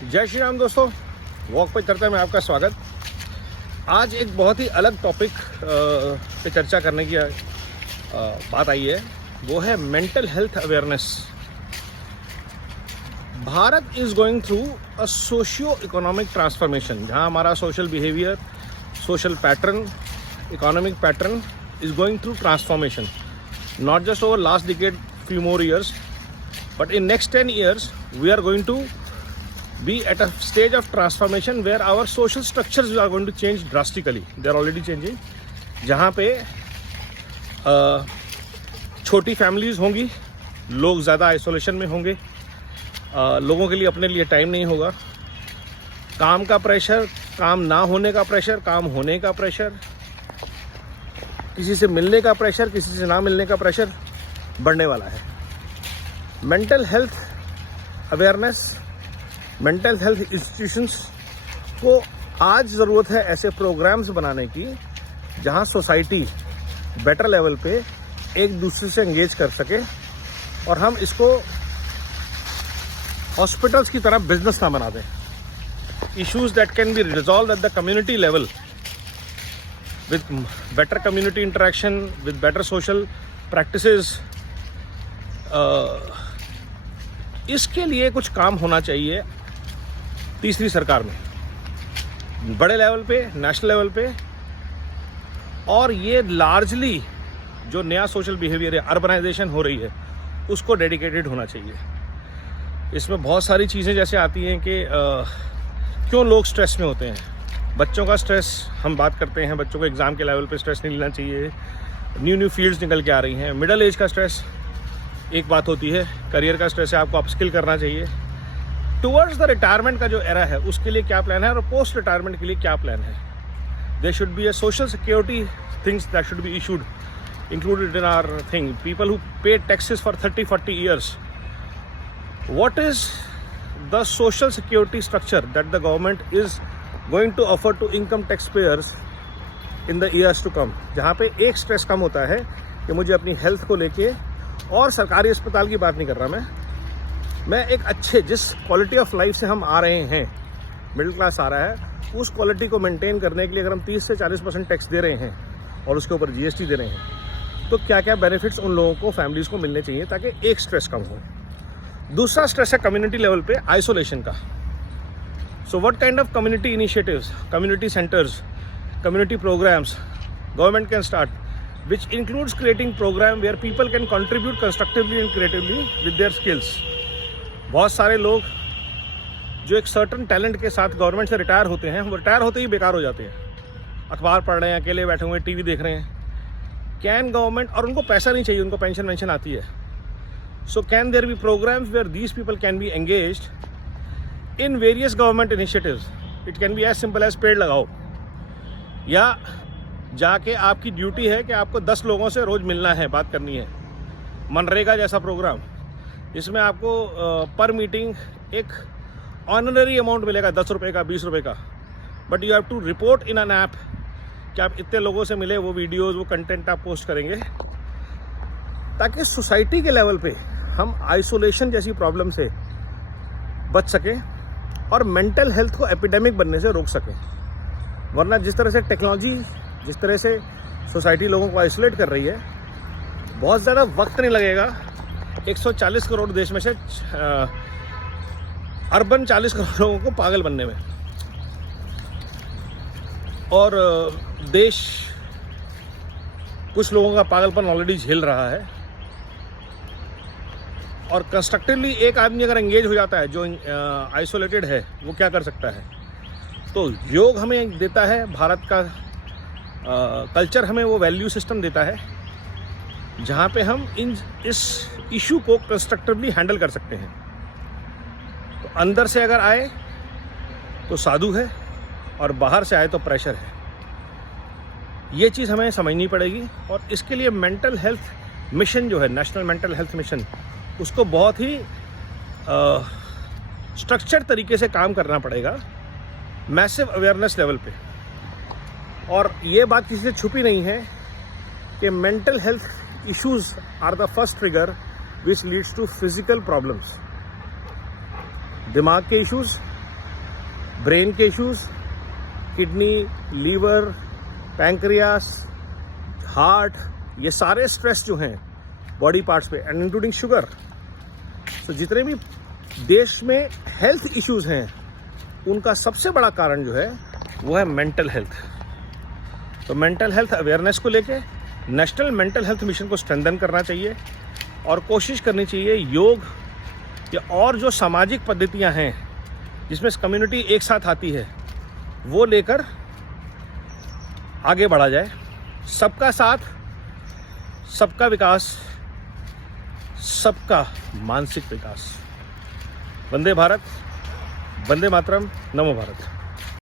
जय श्री राम दोस्तों, वॉक पे चर्चा में आपका स्वागत। आज एक बहुत ही अलग टॉपिक पे चर्चा करने की बात आई है, वो है mental health awareness. Bharat is going through a socio economic transformation, जहां हमारा social behaviour, social pattern, economic pattern is going through transformation, not just over last decade few more years, but in next 10 years we are going to be at a stage of transformation where our social structures are going to change drastically. They are already changing. जहाँ पे छोटी families होंगी, लोग ज़्यादा isolation में होंगे, लोगों के लिए अपने लिए टाइम नहीं होगा, काम का प्रेशर, काम ना होने का प्रेशर, काम होने का प्रेशर, किसी से मिलने का प्रेशर, किसी से ना मिलने का प्रेशर बढ़ने वाला है। Mental health awareness, mental health institutions को आज ज़रूरत है ऐसे प्रोग्राम्स बनाने की जहां सोसाइटी बेटर लेवल पे एक दूसरे से एंगेज कर सके और हम इसको हॉस्पिटल्स की तरह बिजनेस ना बना दें। Issues that can be resolve at the community level with better community interaction, with better social practices, इसके लिए कुछ काम होना चाहिए तीसरी सरकार में, बड़े लेवल पे, नेशनल लेवल पे। और ये लार्जली जो नया सोशल बिहेवियर है, अर्बनाइजेशन हो रही है, उसको डेडिकेटेड होना चाहिए। इसमें बहुत सारी चीज़ें जैसे आती हैं कि क्यों लोग स्ट्रेस में होते हैं। बच्चों का स्ट्रेस हम बात करते हैं, बच्चों को एग्ज़ाम के लेवल पे स्ट्रेस नहीं लेना चाहिए, न्यू फील्ड्स निकल के आ रही हैं। मिडिल एज का स्ट्रेस एक बात होती है, करियर का स्ट्रेस है, आपको अपस्किल करना चाहिए। टुवर्ड्स द रिटायरमेंट का जो एरा है उसके लिए क्या प्लान है और पोस्ट रिटायरमेंट के लिए क्या प्लान है। There should be a social security things that should be issued, included in our thing. People who pay taxes for 30-40 years, what is the social security structure that the government is going to offer to income tax payers in the years to come, जहाँ पे एक stress कम होता है कि मुझे अपनी health को लेके, और सरकारी अस्पताल की बात नहीं कर रहा मैं एक अच्छे, जिस क्वालिटी ऑफ लाइफ से हम आ रहे हैं, मिडिल क्लास आ रहा है, उस क्वालिटी को मेंटेन करने के लिए अगर हम 30 से 40% टैक्स दे रहे हैं और उसके ऊपर जीएसटी दे रहे हैं, तो क्या क्या बेनिफिट्स उन लोगों को, फैमिलीज़ को मिलने चाहिए ताकि एक स्ट्रेस कम हो। दूसरा स्ट्रेस है कम्युनिटी लेवल पे आइसोलेशन का। So what kind of community initiatives, community centers, community programs government can start, which includes creating program where people can contribute constructively and creatively with their skills. बहुत सारे लोग जो एक certain talent के साथ government से retire होते हैं, वो रिटायर होते ही बेकार हो जाते हैं, अखबार पढ़ रहे हैं, अकेले बैठे हुए टीवी देख रहे हैं। कैन गवर्नमेंट, और उनको पैसा नहीं चाहिए, उनको पेंशन वेंशन आती है। So can there be programs where these people can be engaged in various government initiatives. It can be as simple as पेड़ लगाओ, या जाके आपकी ड्यूटी है कि आपको 10 लोगों से रोज़ मिलना है, बात करनी है। मनरेगा जैसा प्रोग्राम, इसमें आपको पर मीटिंग एक ऑनररी अमाउंट मिलेगा, 10 रुपये का, 20 रुपये का, but you have to report in an app कि आप इतने लोगों से मिले, वो वीडियोज़, वो कंटेंट आप पोस्ट करेंगे, ताकि सोसाइटी के लेवल पे हम आइसोलेशन जैसी प्रॉब्लम से बच सकें और मेंटल हेल्थ को एपिडेमिक बनने से रोक सकें। वरना जिस तरह से टेक्नोलॉजी, जिस तरह से सोसाइटी लोगों को आइसोलेट कर रही है, बहुत ज़्यादा वक्त नहीं लगेगा 140 करोड़ देश में से अर्बन 40 करोड़ लोगों को पागल बनने में। और देश कुछ लोगों का पागलपन ऑलरेडी झेल रहा है, और कंस्ट्रक्टिवली एक आदमी अगर एंगेज हो जाता है जो आइसोलेटेड है, वो क्या कर सकता है। तो योग हमें देता है, भारत का कल्चर हमें वो वैल्यू सिस्टम देता है जहाँ पे हम इस इशू को कंस्ट्रक्टिवली हैंडल कर सकते हैं। तो अंदर से अगर आए तो साधु है, और बाहर से आए तो प्रेशर है। ये चीज़ हमें समझनी पड़ेगी, और इसके लिए मेंटल हेल्थ मिशन जो है, नेशनल मेंटल हेल्थ मिशन, उसको बहुत ही स्ट्रक्चर्ड तरीके से काम करना पड़ेगा, मैसिव अवेयरनेस लेवल पे। और ये बात किसी से छुपी नहीं है कि mental health issues are the first trigger which leads to physical problems. दिमाग के इश्यूज, ब्रेन के issues, kidney, liver, pancreas, heart, ये सारे स्ट्रेस जो हैं बॉडी पार्ट्स पे एंड इंक्लूडिंग शुगर। तो जितने भी देश में हेल्थ इश्यूज हैं उनका सबसे बड़ा कारण जो है वो है मेंटल हेल्थ। तो मेंटल हेल्थ अवेयरनेस को लेके नेशनल मेंटल हेल्थ मिशन को स्ट्रेंथन करना चाहिए और कोशिश करनी चाहिए योग या और जो सामाजिक पद्धतियां हैं जिसमें कम्युनिटी एक साथ आती है वो लेकर आगे बढ़ा जाए। सबका साथ, सबका विकास, सबका मानसिक विकास। वंदे भारत, वंदे मातरम, नमो भारत।